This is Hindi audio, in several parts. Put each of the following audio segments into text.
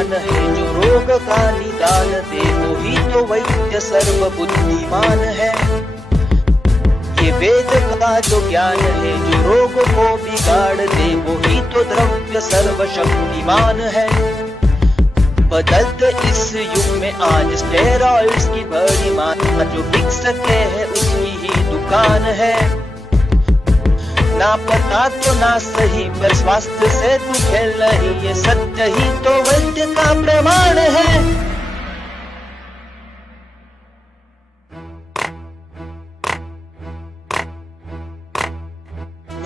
ज्ञान है, जो रोग का निदान दे वही तो वैद्य सर्व बुद्धिमान है। ये वेद का जो ज्ञान है, जो रोग को बिगाड़ दे वही तो द्रव्य सर्व शक्तिमान है। बदलते इस युग में आज स्टेरॉइड्स की बड़ी मात्रा, जो बिक सके है उसकी ही दुकान है। ना पता तो ना सही, पर स्वास्थ्य से तू खेल नहीं, ये सत्य ही तो वैद्य का प्रमाण है।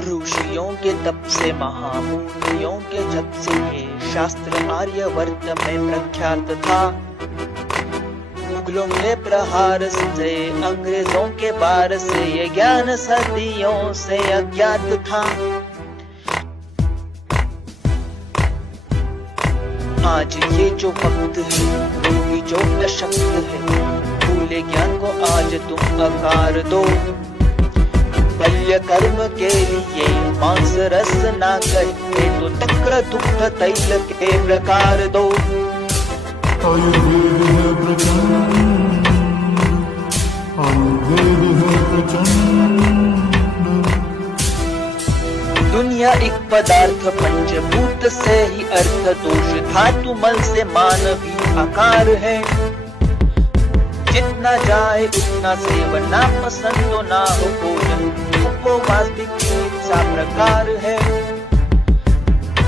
ऋषियों के तप से, महामुनियों के जप से ये शास्त्र आर्यवर्त में प्रख्यात था। मुगलों के प्रहार से, अंग्रेजों के बार से ये ज्ञान सदियों से अज्ञात था। आज ये जो वक्त है, रोगी जो अशक्त है, भूले ज्ञान को आज तुम आकार दो। बल्य कर्म के लिए मांस रस ना कहे तो तक्र दुग्ध तैल के प्रकार दो। आयुर्वेद है प्रचंड, आयुर्वेद है प्रचंड। दुनिया एक पदार्थ पंचभूत से ही अर्थ, दोष धातु मल से मानवी आकार है। जितना जाए उतना सेवन, ना पसंद तो ना हो भोजन, उपवास भी चिकित्सा प्रकार है।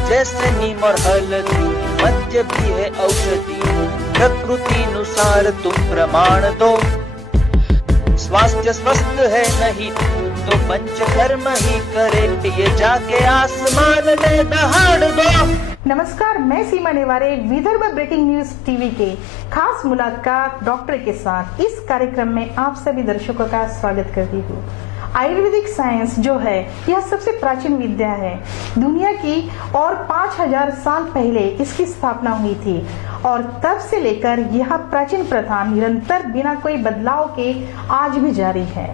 जैसे नीम और हल्दी मध्य भी है औषधि, प्रकृति अनुसार तुम प्रमाण दो। स्वास्थ्य स्वस्थ है नहीं तो पंचकर्म ही करे, ये जाके आसमान में दहाड़ दो। नमस्कार, मैं Seema Neware Vidarbha breaking news TV के खास मुलाकात डॉक्टर के साथ इस कार्यक्रम में आप सभी दर्शकों का स्वागत करती हूँ। आयुर्वेदिक साइंस जो है यह सबसे प्राचीन विद्या है दुनिया की, और 5000 साल पहले इसकी स्थापना हुई थी और तब से लेकर यह प्राचीन प्रथा निरंतर बिना कोई बदलाव के आज भी जारी है।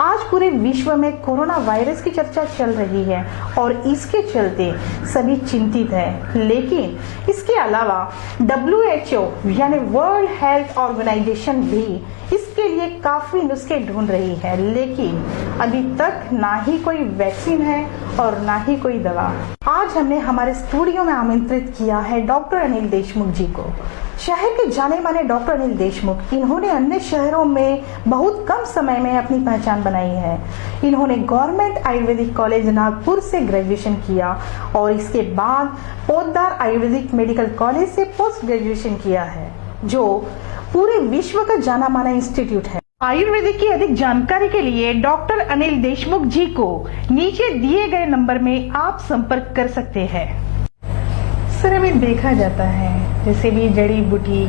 आज पूरे विश्व में कोरोना वायरस की चर्चा चल रही है और इसके चलते सभी चिंतित हैं, लेकिन इसके अलावा WHO यानी वर्ल्ड हेल्थ ऑर्गेनाइजेशन भी इसके लिए काफी नुस्खे ढूंढ रही है, लेकिन अभी तक ना ही कोई वैक्सीन है और ना ही कोई दवा। आज हमने हमारे स्टूडियो में आमंत्रित किया है डॉक्टर अनिल देशमुख जी को। शहर के जाने माने डॉक्टर अनिल देशमुख, इन्होंने अन्य शहरों में बहुत कम समय में अपनी पहचान बनाई है। इन्होंने गवर्नमेंट आयुर्वेदिक कॉलेज नागपुर से ग्रेजुएशन किया और इसके बाद पोद्दार आयुर्वेदिक मेडिकल कॉलेज से पोस्ट ग्रेजुएशन किया है, जो पूरे विश्व का जाना माना इंस्टीट्यूट है। आयुर्वेदिक की अधिक जानकारी के लिए डॉक्टर अनिल देशमुख जी को नीचे दिए गए नंबर में आप संपर्क कर सकते हैं। सर, अभी देखा जाता है जैसे भी जड़ी बूटी,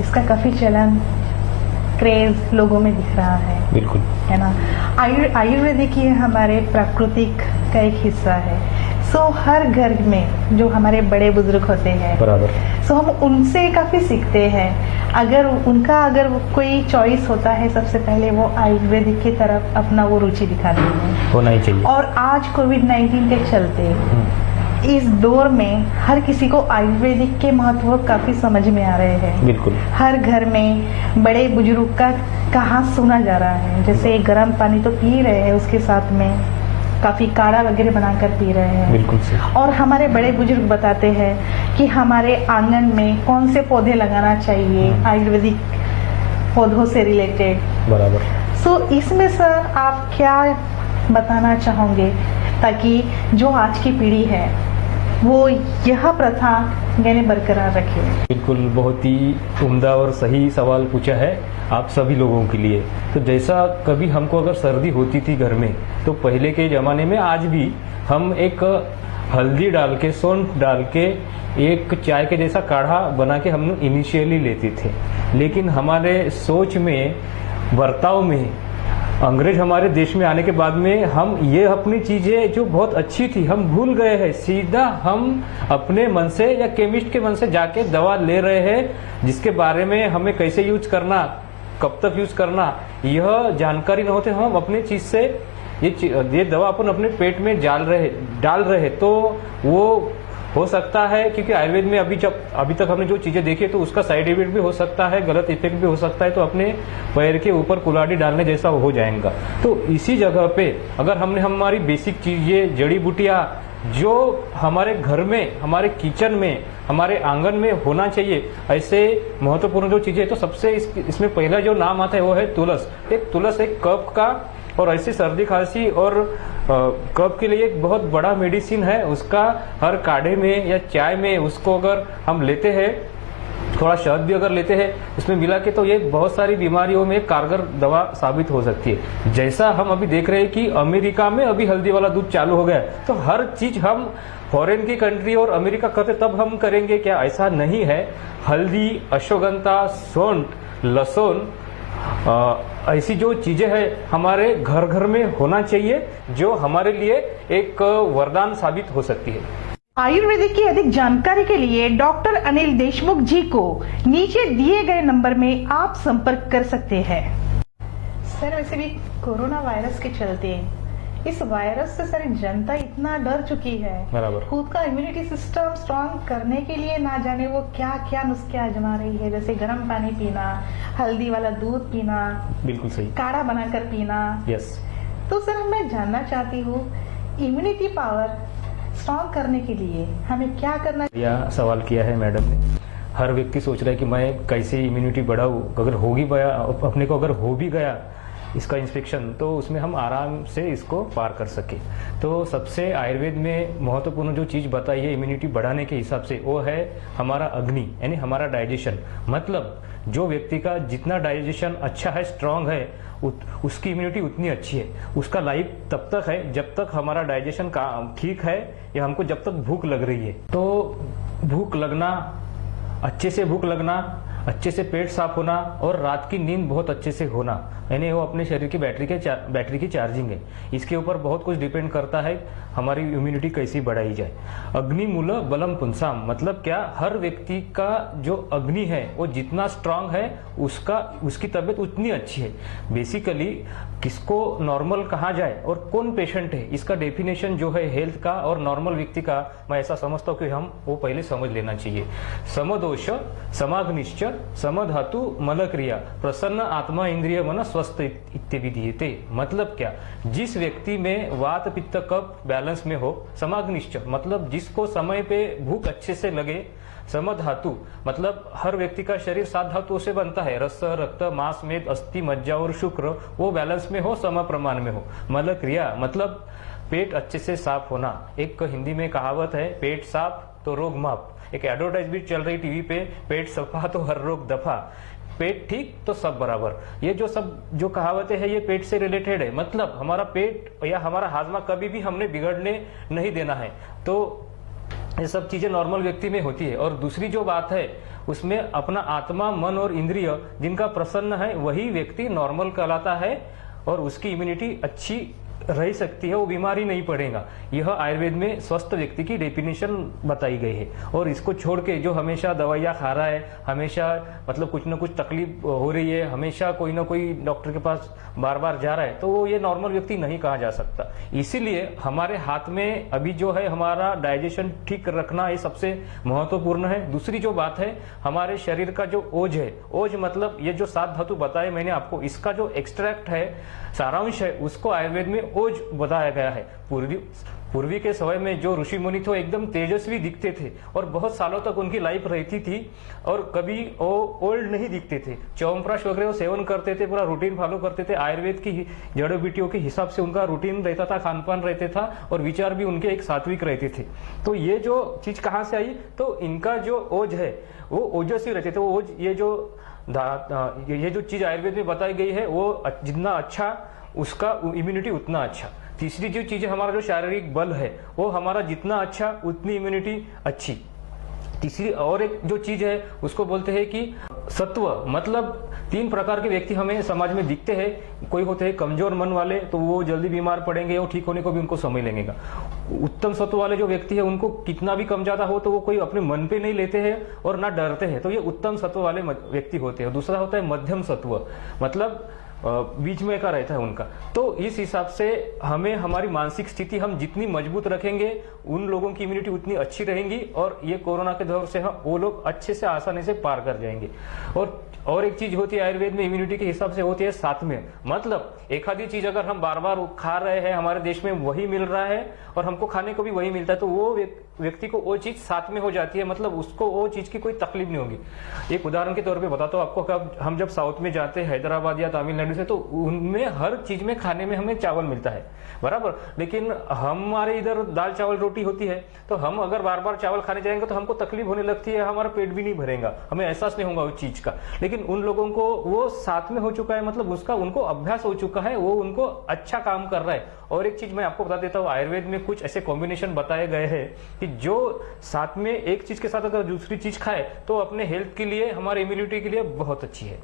इसका काफी चलन क्रेज लोगों में दिख रहा है, बिल्कुल है ना। आयुर्वेदिक ये हमारे प्राकृतिक का एक हिस्सा है। सो हर घर में जो हमारे बड़े बुजुर्ग होते हैं, बराबर, सो हम उनसे काफी सीखते हैं। अगर कोई चॉइस होता है, सबसे पहले वो आयुर्वेदिक की तरफ अपना वो रुचि दिखाते हैं, होना ही चाहिए। और आज कोविड-19 के चलते इस दौर में हर किसी को आयुर्वेदिक के महत्व काफी समझ में आ रहे हैं। बिल्कुल, हर घर में बड़े बुजुर्ग का कहा सुना जा रहा है, जैसे गर्म पानी तो पी रहे हैं, उसके साथ में काफी काढ़ा वगैरह बनाकर पी रहे हैं। बिल्कुल सही। और हमारे बड़े बुजुर्ग बताते हैं कि हमारे आंगन में कौन से पौधे लगाना चाहिए आयुर्वेदिक पौधों से रिलेटेड, बराबर। सो इसमें सर आप क्या बताना चाहोगे ताकि जो आज की पीढ़ी है वो यह प्रथा यानी बरकरार रखे? बिल्कुल, बहुत ही उम्दा और सही सवाल पूछा है आप सभी लोगों के लिए। तो जैसा कभी हमको अगर सर्दी होती थी घर में, तो पहले के ज़माने में आज भी हम एक हल्दी डाल के, सौंठ डाल के एक चाय के जैसा काढ़ा बना के हम इनिशियली लेते थे। लेकिन हमारे सोच में, बर्ताव में, अंग्रेज हमारे देश में आने के बाद में हम ये अपनी चीजें जो बहुत अच्छी थी हम भूल गए हैं। सीधा हम अपने मन से या केमिस्ट के मन से जाके दवा ले रहे हैं, जिसके बारे में हमें कैसे यूज करना, कब तक यूज करना, यह जानकारी न होते हम अपने चीज से ये दवा अपन अपने पेट में डाल रहे, तो वो हो सकता है, क्योंकि आयुर्वेद में अभी तक हमने जो चीजें देखी है तो उसका साइड इफेक्ट भी हो सकता है, गलत इफेक्ट भी हो सकता है, तो अपने पैर के ऊपर कुल्हाड़ी डालने जैसा हो जाएगा। तो इसी जगह पे अगर हमने हमारी बेसिक चीजें, जड़ी बूटियां जो हमारे घर में, हमारे किचन में, हमारे आंगन में होना चाहिए, ऐसे महत्वपूर्ण जो चीजें, तो सबसे इसमें पहला जो नाम आता है वो है तुलस। तुलस एक कफ का और ऐसी सर्दी खांसी और कफ के लिए एक बहुत बड़ा मेडिसिन है। उसका हर काढ़े में या चाय में उसको अगर हम लेते हैं, थोड़ा शहद भी अगर लेते हैं उसमें मिला के, तो ये बहुत सारी बीमारियों में कारगर दवा साबित हो सकती है। जैसा हम अभी देख रहे हैं कि अमेरिका में अभी हल्दी वाला दूध चालू हो गया है, तो हर चीज हम फॉरेन की कंट्री और अमेरिका करते तब हम करेंगे क्या? ऐसा नहीं है। हल्दी, अश्वगंधा, सौंठ, लहसुन, ऐसी जो चीजें हैं हमारे घर घर में होना चाहिए, जो हमारे लिए एक वरदान साबित हो सकती है। आयुर्वेदिक की अधिक जानकारी के लिए डॉक्टर अनिल देशमुख जी को नीचे दिए गए नंबर में आप संपर्क कर सकते हैं। सर, वैसे भी कोरोना वायरस के चलते इस वायरस से सारी जनता इतना डर चुकी है, बराबर, खुद का इम्यूनिटी सिस्टम स्ट्रांग करने के लिए ना जाने वो क्या क्या नुस्खे आजमा रही है, जैसे गर्म पानी पीना, हल्दी वाला दूध पीना, बिल्कुल सही, काढ़ा बनाकर पीना। यस। तो सर, मैं जानना चाहती हूँ इम्यूनिटी पावर स्ट्रांग करने के लिए हमें क्या करना? यह सवाल किया है मैडम ने। हर व्यक्ति सोच रहा है कि मैं कैसे इम्यूनिटी बढ़ाऊं, अगर हो भी गया, अपने को अगर हो भी गया इसका इंफेक्शन, तो उसमें हम आराम से इसको पार कर सके। तो सबसे आयुर्वेद में महत्वपूर्ण जो चीज बताई है इम्यूनिटी बढ़ाने के हिसाब से, वो है हमारा अग्नि, यानी हमारा डाइजेशन। मतलब जो व्यक्ति का जितना डाइजेशन अच्छा है, स्ट्रांग है, उसकी इम्यूनिटी उतनी अच्छी है। उसका लाइफ तब तक है जब तक हमारा डाइजेशन ठीक है, या हमको जब तक भूख लग रही है। तो भूख लगना, अच्छे से भूख लगना, अच्छे से पेट साफ होना और रात की नींद बहुत अच्छे से होना, यानी वो अपने शरीर की बैटरी की चार्जिंग है। इसके ऊपर बहुत कुछ डिपेंड करता है हमारी इम्यूनिटी कैसी बढ़ाई जाए। अग्निमूल बलम पुंसाम, मतलब क्या? हर व्यक्ति का जो अग्नि है वो जितना स्ट्रांग है उसकी तबीयत उतनी अच्छी है। बेसिकली किसको नॉर्मल कहा जाए और कौन पेशेंट है, इसका डेफिनेशन जो है हेल्थ का और नॉर्मल व्यक्ति का, मैं ऐसा समझता हूँ कि हम वो पहले समझ लेना चाहिए। समदोष, समाग्निश्च, समधातु, मलक्रिया, प्रसन्न आत्मा, इंद्रिय, मन, स्वस्थ इत्यादि। मतलब क्या? जिस व्यक्ति में वात, पित्त, कफ बैलेंस में हो, समाग्निश्च मतलब जिसको समय पे भूख अच्छे से लगे, समधातु मतलब हर व्यक्ति का शरीर 7 धातुओं से बनता है, रस, रक्त, मांस, मेद, अस्थि, मज्जा और शुक्र, वो बैलेंस में हो, सम प्रमाण में हो। मल क्रिया मतलब पेट अच्छे से साफ होना। एक हिंदी में कहावत है, पेट साफ तो रोग माफ। एक एडवर्टाइज भी चल रही टीवी पे, पेट सफा तो हर रोग दफा, पेट ठीक तो सब बराबर। ये जो कहावतें हैं ये पेट से रिलेटेड है। मतलब हमारा पेट या हमारा हाजमा कभी भी हमने बिगड़ने नहीं देना है। तो ये सब चीजें नॉर्मल व्यक्ति में होती है। और दूसरी जो बात है उसमें अपना आत्मा, मन और इंद्रिय जिनका प्रसन्न है वही व्यक्ति नॉर्मल कहलाता है और उसकी इम्यूनिटी अच्छी रह सकती है, वो बीमारी नहीं पड़ेगा। यह आयुर्वेद में स्वस्थ व्यक्ति की डेफिनेशन बताई गई है। और इसको छोड़ के जो हमेशा दवाइयाँ खा रहा है, हमेशा मतलब कुछ ना कुछ तकलीफ हो रही है, हमेशा कोई ना कोई डॉक्टर के पास बार बार जा रहा है, तो वो ये नॉर्मल व्यक्ति नहीं कहा जा सकता। इसीलिए हमारे हाथ में अभी जो है हमारा डाइजेशन ठीक रखना ये सबसे महत्वपूर्ण है। दूसरी जो बात है, हमारे शरीर का जो ओज है, ओज मतलब ये जो 7 धातु बताए मैंने आपको, इसका जो एक्सट्रैक्ट है, सारांश है, उसको आयुर्वेद में ओज बताया गया है। पूर्वी के समय में जो ऋषि मुनि थे एकदम तेजस्वी दिखते थे और बहुत सालों तक उनकी लाइफ रहती थी और कभी वो ओल्ड नहीं दिखते थे। च्यवनप्राश वगैरह वो सेवन करते थे, पूरा रूटीन फॉलो करते थे, आयुर्वेद की जड़ी बूटियों के हिसाब से उनका रूटीन रहता था, खान पान रहते था और विचार भी उनके एक सात्विक रहते थे। तो ये जो चीज कहाँ से आई? तो इनका जो ओज है वो ओजस्वी रहते थे। वो ओज ये जो चीज आयुर्वेद में बताई गई है वो जितना अच्छा उसका इम्यूनिटी उतना अच्छा। तीसरी जो चीज है, हमारा जो शारीरिक बल है वो हमारा जितना अच्छा उतनी इम्यूनिटी अच्छी। तीसरी और एक जो चीज है उसको बोलते हैं कि सत्व, मतलब 3 प्रकार के व्यक्ति हमें समाज में दिखते हैं। कोई होते हैं कमजोर मन वाले, तो वो जल्दी बीमार पड़ेंगे और ठीक होने को भी उनको समय लगेगा। उत्तम सत्व वाले जो व्यक्ति है उनको कितना भी कम ज्यादा हो तो वो कोई अपने मन पे नहीं लेते हैं और ना डरते हैं, तो ये उत्तम सत्व वाले व्यक्ति होते हैं। दूसरा होता है मध्यम सत्व, मतलब बीच में का रहता है उनका। तो इस हिसाब से हमें हमारी मानसिक स्थिति हम जितनी मजबूत रखेंगे उन लोगों की इम्यूनिटी उतनी अच्छी रहेगी और ये कोरोना के दौर से वो लोग अच्छे से आसानी से पार कर जाएंगे। और एक चीज होती है आयुर्वेद में इम्यूनिटी के हिसाब से होती है साथ में, मतलब एक आधी चीज अगर हम बार बार खा रहे हैं, हमारे देश में वही मिल रहा है और हमको खाने को भी वही मिलता है, तो वो व्यक्ति को वो चीज साथ में हो जाती है, मतलब उसको वो चीज की कोई तकलीफ नहीं होगी। एक उदाहरण के तौर पे बताता हूँ आपको, कब हम जब साउथ में जाते हैं हैदराबाद या तमिलनाडु से, तो उनमें हर चीज में खाने में हमें चावल मिलता है बराबर, लेकिन हमारे इधर दाल चावल रोटी होती है। तो हम अगर बार बार चावल खाने जाएंगे तो हमको तकलीफ होने लगती है, हमारा पेट भी नहीं भरेगा, हमें एहसास नहीं होगा उस चीज का। लेकिन उन लोगों को वो साथ में हो चुका है, मतलब उसका उनको अभ्यास हो चुका है, वो उनको अच्छा काम कर रहा है। और एक चीज मैं आपको बता देता हूँ, आयुर्वेद में कुछ ऐसे कॉम्बिनेशन बताए गए हैं कि जो साथ में एक चीज के साथ अगर दूसरी चीज खाए तो अपने हेल्थ के लिए, हमारे इम्यूनिटी के लिए बहुत अच्छी है।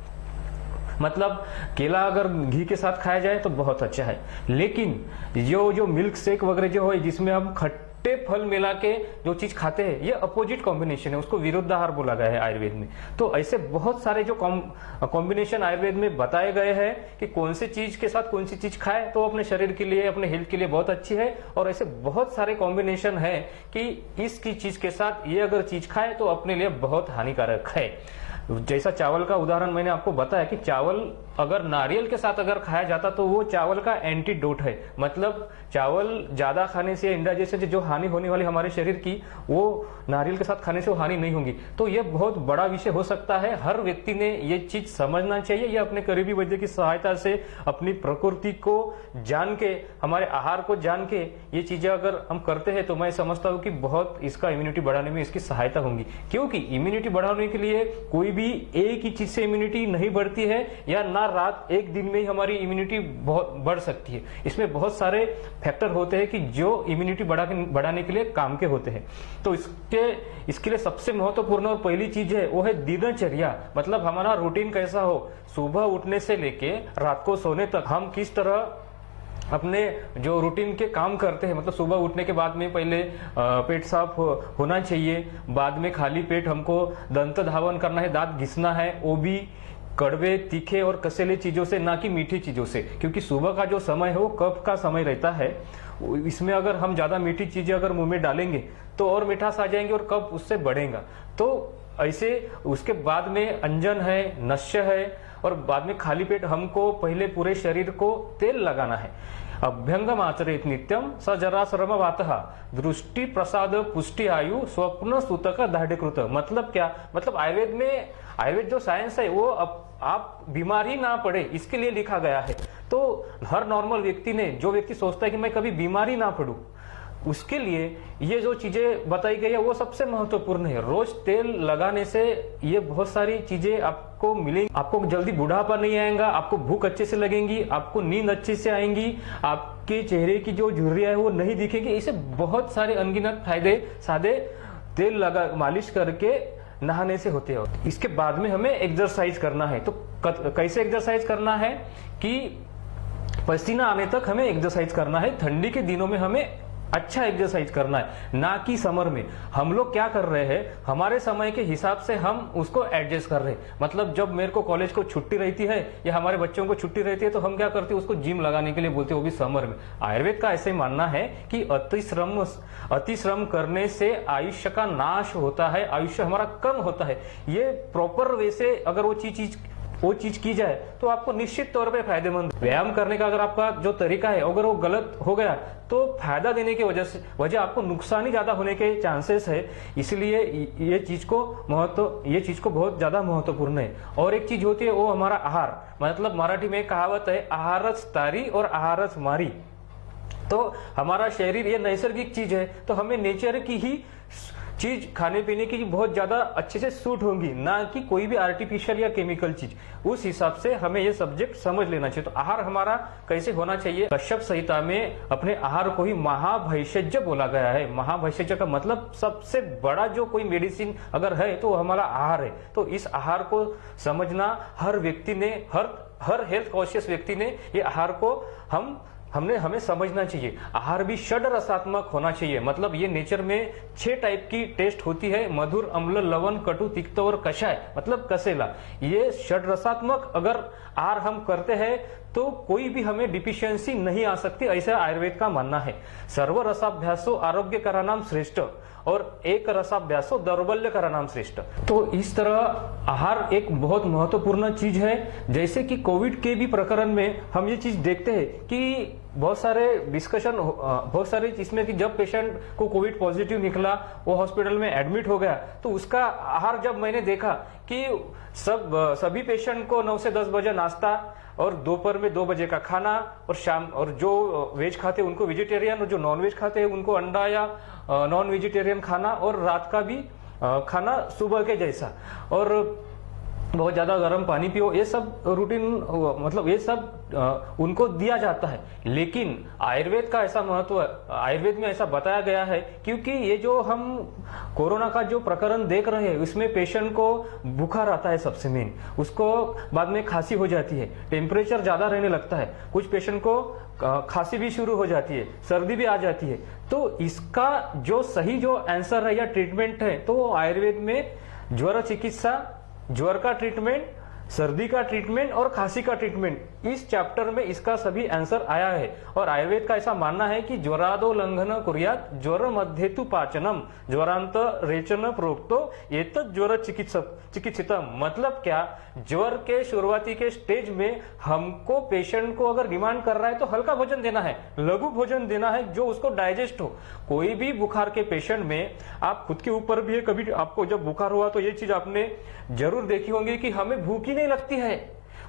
मतलब केला अगर घी के साथ खाया जाए तो बहुत अच्छा है, लेकिन जो मिल्क शेक वगैरह जो है जिसमें हम खट्टे फल मिला के जो चीज खाते हैं, ये अपोजिट कॉम्बिनेशन है, उसको विरुद्धाहार बोला गया है आयुर्वेद में। तो ऐसे बहुत सारे जो कॉम्बिनेशन आयुर्वेद में बताए गए हैं कि कौन सी चीज के साथ कौन सी चीज खाए तो अपने शरीर के लिए, अपने हेल्थ के लिए बहुत अच्छी है। और ऐसे बहुत सारे कॉम्बिनेशन है कि इसकी चीज के साथ ये अगर चीज खाए तो अपने लिए बहुत हानिकारक है। जैसा चावल का उदाहरण मैंने आपको बताया कि चावल अगर नारियल के साथ अगर खाया जाता तो वो चावल का एंटीडोट है, मतलब चावल ज्यादा खाने से, इंडाइजेशन से जो हानि होने वाली हमारे शरीर की, वो नारियल के साथ खाने से वो हानि नहीं होगी। तो ये बहुत बड़ा विषय हो सकता है, हर व्यक्ति ने ये चीज समझना चाहिए। ये अपने करीबी वैद्य की सहायता से, अपनी प्रकृति को जान के, हमारे आहार को जान के ये चीजें अगर हम करते हैं तो मैं समझता हूँ कि बहुत इसका इम्यूनिटी बढ़ाने में इसकी सहायता होगी। क्योंकि इम्यूनिटी बढ़ाने के लिए कोई भी एक ही चीज से इम्यूनिटी नहीं बढ़ती है, या ना रात एक दिन में ही हमारी इम्यूनिटी बहुत बढ़ सकती है। इसमें बहुत सारे फैक्टर होते हैं कि जो इम्यूनिटी बढ़ाने के लिए काम के होते हैं। तो इसके लिए सबसे महत्वपूर्ण और पहली चीज है वो है दिनचर्या, मतलब हमारा रूटीन कैसा हो। सुबह उठने से लेके रात को सोने तक हम किस तरह अपने जो रूटीन के काम करते हैं, मतलब सुबह उठने के बाद में पहले पेट साफ होना चाहिए, बाद में खाली पेट हमको दंत धावन करना है, दांत घिसना है, वो भी कड़वे, तीखे और कसेले चीजों से, ना कि मीठी चीजों से। क्योंकि सुबह का जो समय है वो कफ का समय रहता है, इसमें अगर हम ज्यादा मीठी चीजें अगर मुंह में डालेंगे तो और मिठास आ जाएंगे और कफ उससे बढ़ेगा। तो ऐसे उसके बाद में अंजन है, नश्य है, और बाद में खाली पेट हमको पहले पूरे शरीर को तेल लगाना है। अभ्यंगम आचरित नित्यम सजरा श्रम वातः दृष्टि प्रसाद पुष्टि आयु स्वप्न सूतक दाढ़ीकृत। मतलब क्या, मतलब आयुर्वेद जो साइंस है वो आप बीमार ही ना पड़े इसके लिए लिखा गया है। तो हर नॉर्मल व्यक्ति ने, जो व्यक्ति सोचता है कि मैं कभी बीमार ही ना पड़ूं, उसके लिए ये जो चीजें बताई गई है वो सबसे महत्वपूर्ण है। रोज तेल लगाने से ये बहुत सारी चीजें आपको मिलेंगी। आपको जल्दी बुढ़ापा नहीं आएगा, आपको भूख अच्छे से लगेंगी, आपको नींद अच्छे से आएंगी, आपके चेहरे की जो झुर्रियां है वो नहीं दिखेंगी। इसे बहुत सारे अनगिनत फायदे सादे तेल लगा मालिश करके नहाने से होते हैं। इसके बाद में हमें एक्सरसाइज करना है। तो कैसे एक्सरसाइज करना है कि पसीना आने तक हमें एक्सरसाइज करना है। ठंडी के दिनों में हमें अच्छा एक्सरसाइज करना है, ना कि समर में। हम लोग क्या कर रहे हैं, हमारे समय के हिसाब से हम उसको एडजस्ट कर रहे हैं। मतलब जब मेरे को कॉलेज को छुट्टी रहती है या हमारे बच्चों को छुट्टी रहती है तो हम क्या करते हैं, उसको जिम लगाने के लिए बोलते हैं, वो भी समर में। आयुर्वेद का ऐसे मानना है कि अतिश्रम करने से आयुष्य का नाश होता है, आयुष्य हमारा कम होता है। ये प्रॉपर वे से अगर वो चीज की जाए तो आपको निश्चित तौर पे फायदेमंद। व्यायाम करने का अगर आपका जो तरीका है अगर वो गलत हो गया तो फायदा देने की वजह आपको नुकसान ही ज्यादा होने के चांसेस है। इसलिए ये चीज को बहुत ज्यादा महत्वपूर्ण है। और एक चीज होती है वो हमारा आहार, मतलब मराठी में कहावत है, आहारच तारी और आहारच मारी। तो हमारा शरीर ये नैसर्गिक चीज है, तो हमें नेचर की ही चीज खाने पीने की बहुत ज्यादा अच्छे से सूट होंगी, ना कि कोई भी आर्टिफिशियल या केमिकल चीज। उस हिसाब से हमें ये सब्जेक्ट समझ लेना चाहिए। तो आहार हमारा कैसे होना चाहिए, कश्यप संहिता में अपने आहार को ही महाभैषज्य बोला गया है। महाभैषज्य का मतलब सबसे बड़ा जो कोई मेडिसिन अगर है तो हमारा आहार है। तो इस आहार को समझना हर व्यक्ति ने, हर हेल्थ कॉन्शियस व्यक्ति ने ये आहार को हमें समझना चाहिए। आहार भी षड रसात्मक होना चाहिए, मतलब ये नेचर में 6 टाइप की टेस्ट होती है, मधुर, अम्ल, लवण, कटु, तिक्त और कषाय, मतलब कसेला। ये षड रसात्मक अगर आहार हम करते हैं तो कोई भी हमें डिफिशियंसी नहीं आ सकती, ऐसा आयुर्वेद का मानना है। सर्व रसाभ्यासो आरोग्य करानाम श्रेष्ठ और एक रसाभ्यासो दौर्बल्य करानाम श्रेष्ठ। तो इस तरह आहार एक बहुत महत्वपूर्ण चीज है। जैसे कि कोविड के भी प्रकरण में हम ये चीज देखते हैं कि बहुत सारे डिस्कशन, बहुत सारे इसमें कि जब पेशेंट को कोविड पॉजिटिव निकला, वो हॉस्पिटल में एडमिट हो गया, तो उसका आहार जब मैंने देखा कि सभी पेशेंट को 9 से 10 बजे नाश्ता और दोपहर में 2 बजे का खाना, और शाम, और जो वेज खाते हैं उनको वेजिटेरियन, और जो नॉन वेज खाते हैं उनको अंडा या नॉन वेजिटेरियन खाना, और रात का भी खाना सुबह के जैसा, और बहुत ज्यादा गर्म पानी पियो, ये सब रूटीन, मतलब ये सब उनको दिया जाता है। लेकिन आयुर्वेद का ऐसा महत्व, आयुर्वेद में ऐसा बताया गया है, क्योंकि ये जो हम कोरोना का जो प्रकरण देख रहे हैं उसमें पेशेंट को बुखार आता है सबसे मेन, उसको बाद में खांसी हो जाती है, टेम्परेचर ज्यादा रहने लगता है, कुछ पेशेंट को खांसी भी शुरू हो जाती है, सर्दी भी आ जाती है। तो इसका जो सही जो आंसर है या ट्रीटमेंट है, तो आयुर्वेद में ज्वर चिकित्सा, ज्वर का ट्रीटमेंट, सर्दी का ट्रीटमेंट और खांसी का ट्रीटमेंट, इस चैप्टर में इसका सभी आंसर आया है। और आयुर्वेद का ऐसा मानना है कि ज्वरादो लंघन कुर्यात ज्वर मध्येतु पाचनम ज्वरांत रेचन प्रोक्तो एतत् ज्वर चिकित्सितम। मतलब क्या, ज्वर के शुरुआती के स्टेज में हमको पेशेंट को अगर डिमांड कर रहा है तो हल्का भोजन देना है, लघु भोजन देना है जो उसको डाइजेस्ट हो। कोई भी बुखार के पेशेंट में, आप खुद के ऊपर भी है, कभी आपको जब बुखार हुआ तो ये चीज आपने जरूर देखी होंगी कि हमें भूख नहीं लगती है,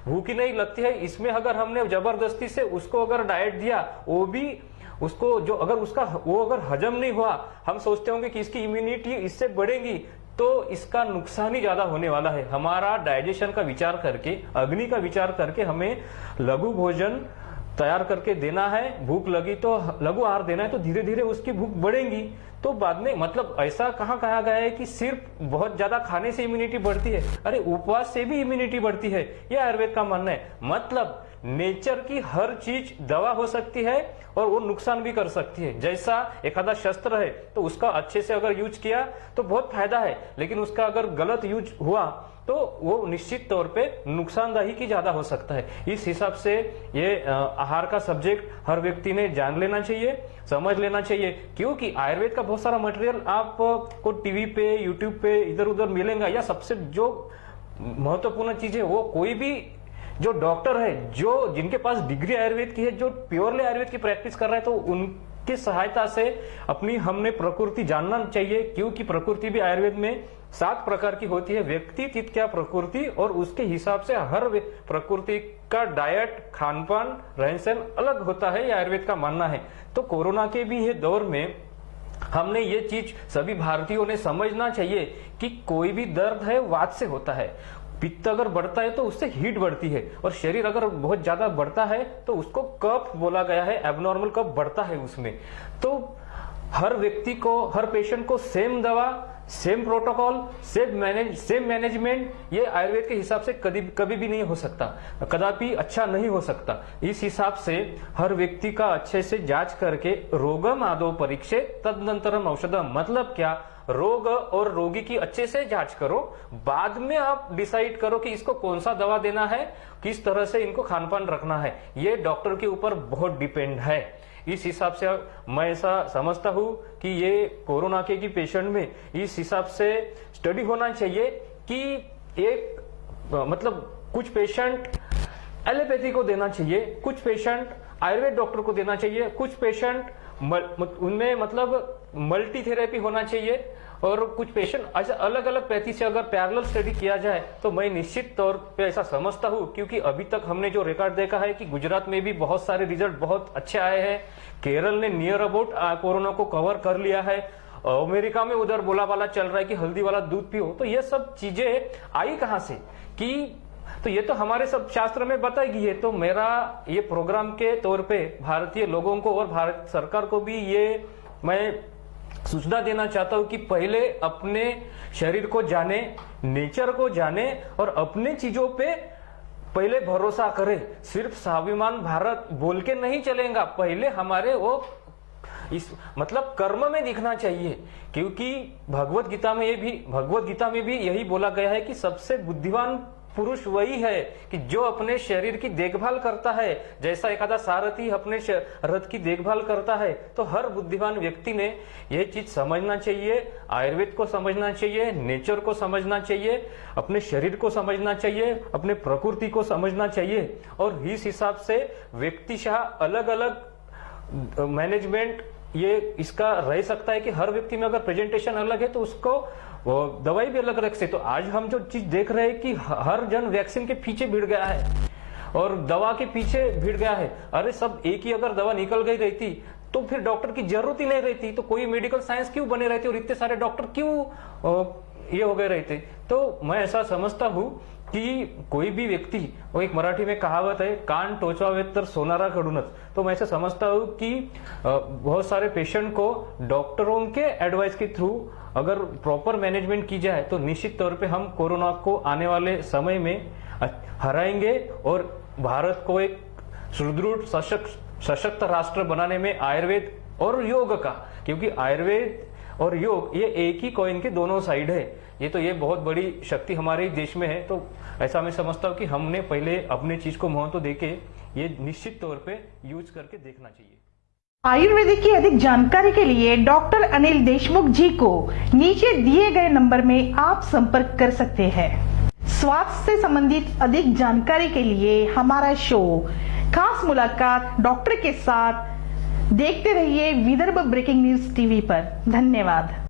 भूख ही नहीं लगती है। इसमें अगर हमने जबरदस्ती से उसको अगर डाइट दिया, वो भी उसको जो अगर उसका वो अगर हजम नहीं हुआ, हम सोचते होंगे कि इसकी इम्यूनिटी इससे बढ़ेगी, तो इसका नुकसान ही ज्यादा होने वाला है। हमारा डाइजेशन का विचार करके, अग्नि का विचार करके हमें लघु भोजन तैयार करके देना है। भूख लगी तो लघु आहार देना है, तो धीरे धीरे उसकी भूख बढ़ेगी। तो बाद में, मतलब ऐसा कहाँ कहा गया है कि सिर्फ बहुत ज्यादा खाने से इम्यूनिटी बढ़ती है? अरे उपवास से भी इम्यूनिटी बढ़ती है, यह आयुर्वेद का मानना है। मतलब नेचर की हर चीज दवा हो सकती है और वो नुकसान भी कर सकती है। जैसा एखादा शस्त्र है तो उसका अच्छे से अगर यूज किया तो बहुत फायदा है, लेकिन उसका अगर गलत यूज हुआ तो वो निश्चित तौर पे नुकसानदायी की ज्यादा हो सकता है। इस हिसाब से ये आहार का सब्जेक्ट हर व्यक्ति ने जान लेना चाहिए, समझ लेना चाहिए, क्योंकि आयुर्वेद का बहुत सारा मटेरियल आपको टीवी पे, यूट्यूब पे इधर उधर मिलेगा। या सबसे जो महत्वपूर्ण चीज है, वो कोई भी जो डॉक्टर है, जो जिनके पास डिग्री आयुर्वेद की है, जो प्योरली आयुर्वेद की प्रैक्टिस कर रहा है, तो उनकी सहायता से अपनी हमने प्रकृति जानना चाहिए। क्योंकि प्रकृति भी आयुर्वेद में 7 प्रकार की होती है, व्यक्ति, तिथ्या, प्रकृति, और उसके हिसाब से हर प्रकृति का डाइट, खान पान, रहन सहन अलग होता है, ये आयुर्वेद का मानना है। तो कोरोना के भी ये दौर में हमने ये चीज सभी भारतीयों ने समझना चाहिए कि कोई भी दर्द है वात से होता है। पित्त अगर बढ़ता है तो उससे हीट बढ़ती है, और शरीर अगर बहुत ज्यादा बढ़ता है तो उसको कफ बोला गया है, एबनॉर्मल कफ बढ़ता है उसमें। तो हर व्यक्ति को, हर पेशेंट को सेम दवा, सेम प्रोटोकॉल, सेम मैनेजमेंट, ये आयुर्वेद के हिसाब से कभी भी नहीं हो सकता, कदापि अच्छा नहीं हो सकता। इस हिसाब से हर व्यक्ति का अच्छे से जांच करके रोगम आदो परीक्षे तदनंतरम औषधम। मतलब क्या, रोग और रोगी की अच्छे से जांच करो, बाद में आप डिसाइड करो कि इसको कौन सा दवा देना है, किस तरह से इनको खान पान रखना है। ये डॉक्टर के ऊपर बहुत डिपेंड है। इस हिसाब से मैं ऐसा समझता हूं कि ये कोरोना के की पेशेंट में इस हिसाब से स्टडी होना चाहिए कि एक मतलब कुछ पेशेंट एलोपैथी को देना चाहिए, कुछ पेशेंट आयुर्वेद डॉक्टर को देना चाहिए, कुछ पेशेंट उनमें मतलब मल्टी थेरेपी होना चाहिए, और कुछ पेशेंट ऐसा अलग अलग पैथी से अगर पैरेलल स्टडी किया जाए तो मैं निश्चित तौर पे ऐसा समझता हूं। क्योंकि अभी तक हमने जो रिकॉर्ड देखा है कि गुजरात में भी बहुत सारे रिजल्ट बहुत अच्छे आए हैं, केरल ने नियर अबाउट कोरोना को कवर कर लिया है, अमेरिका में उधर बोला वाला चल रहा है कि हल्दी वाला दूध पियो। तो ये सब चीजें आई कहां से कि, तो ये तो हमारे सब शास्त्र में बताई गई है। तो मेरा ये प्रोग्राम के तौर पे भारतीय लोगों को और भारत सरकार को भी ये मैं सूचना देना चाहता हूं कि पहले अपने शरीर को जाने, नेचर को जाने, और अपने चीजों पे पहले भरोसा करें, सिर्फ स्वाभिमान भारत बोल के नहीं चलेगा, पहले हमारे वो इस मतलब कर्म में दिखना चाहिए, क्योंकि भगवत गीता में भी यही बोला गया है कि सबसे बुद्धिमान पुरुष वही है कि जो अपने शरीर की देखभाल करता है। जैसा एखादा सारथी अपने रथ की देखभाल करता है, तो हर बुद्धिमान व्यक्ति ने यह चीज समझना चाहिए, आयुर्वेद को समझना चाहिए, नेचर को समझना चाहिए, अपने शरीर को समझना चाहिए, अपने प्रकृति को समझना चाहिए। और इस हिसाब से व्यक्तिशः अलग अलग मैनेजमेंट ये इसका रह सकता है कि हर व्यक्ति में अगर प्रेजेंटेशन अलग है तो उसको दवाई भी अलग अलग से। तो आज हम जो चीज देख रहे हैं कि हर जन वैक्सीन के पीछे भिड़ गया है और दवा के पीछे भिड़ गया है। अरे सब एक ही अगर दवा निकल गई रहती तो फिर डॉक्टर की जरूरत ही नहीं रहती, तो कोई मेडिकल साइंस क्यों बने रहते और इतने सारे डॉक्टर क्यों ये हो गए रहते। तो मैं ऐसा समझता हूं कि कोई भी व्यक्ति, वो एक मराठी में कहावत है, कान टोचवावेत तर सोनारा कडूनच। तो मैं ऐसा समझता हूँ कि बहुत सारे पेशेंट को डॉक्टरों के एडवाइस के थ्रू अगर प्रॉपर मैनेजमेंट की जाए तो निश्चित तौर पे हम कोरोना को आने वाले समय में हराएंगे और भारत को एक सुदृढ़ सशक्त राष्ट्र बनाने में आयुर्वेद और योग का, क्योंकि आयुर्वेद और योग ये एक ही कॉइन के दोनों साइड है, ये बहुत बड़ी शक्ति हमारे देश में है। तो ऐसा मैं समझता हूँ कि हमने पहले अपने चीज को महत्व देके ये निश्चित तौर पे यूज करके देखना चाहिए। आयुर्वेदिक की अधिक जानकारी के लिए डॉक्टर अनिल देशमुख जी को नीचे दिए गए नंबर में आप संपर्क कर सकते हैं। स्वास्थ्य से संबंधित अधिक जानकारी के लिए हमारा शो खास मुलाकात डॉक्टर के साथ देखते रहिए विदर्भ ब्रेकिंग न्यूज टीवी पर। धन्यवाद।